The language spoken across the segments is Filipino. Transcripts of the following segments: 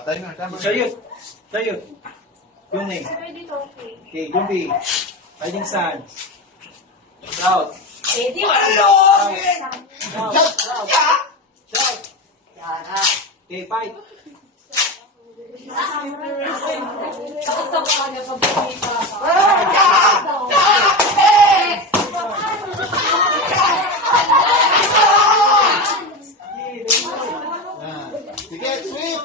Patay na, tama. Sayot. Sayot. Yumi. Okay, Yumi. Fighting Suns. Shout. Pwede. Shout. Shout. Okay, fight. Takot ka niya pag bumita. Sige, sweep!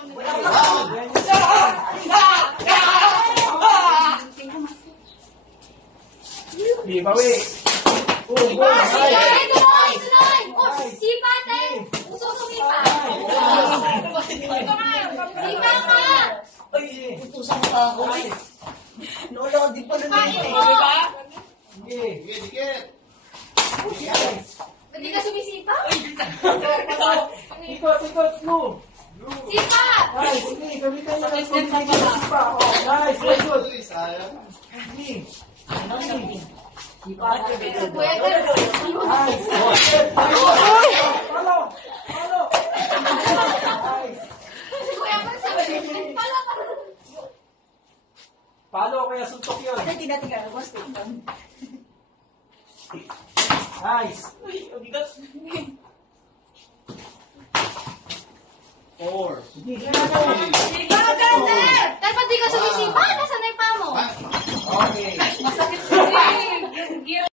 Di, bawi. Tuloy! Sipa, te! Gusto ko sumipa. Sipa ka! Utusan pa ako. Lola, di pa na Kain mo! Sige. Sige, dikit! Hindi ka sumisipa? Ikot, blue. Sipa! Nice, sige, gamitan niya ng sipa. Nice, very good. Uy, sayang. Sige. Kuya ka. Nice. Follow. Nice. Kuya ka sabi. Pala ka. Paano kaya suntok yun? Tinatigan ako, Stephen. Nice. Uy, obigat. 4. Sige. Dapat di ka sumisipa. Nasaan na yung pa mo? Okay. Masakit.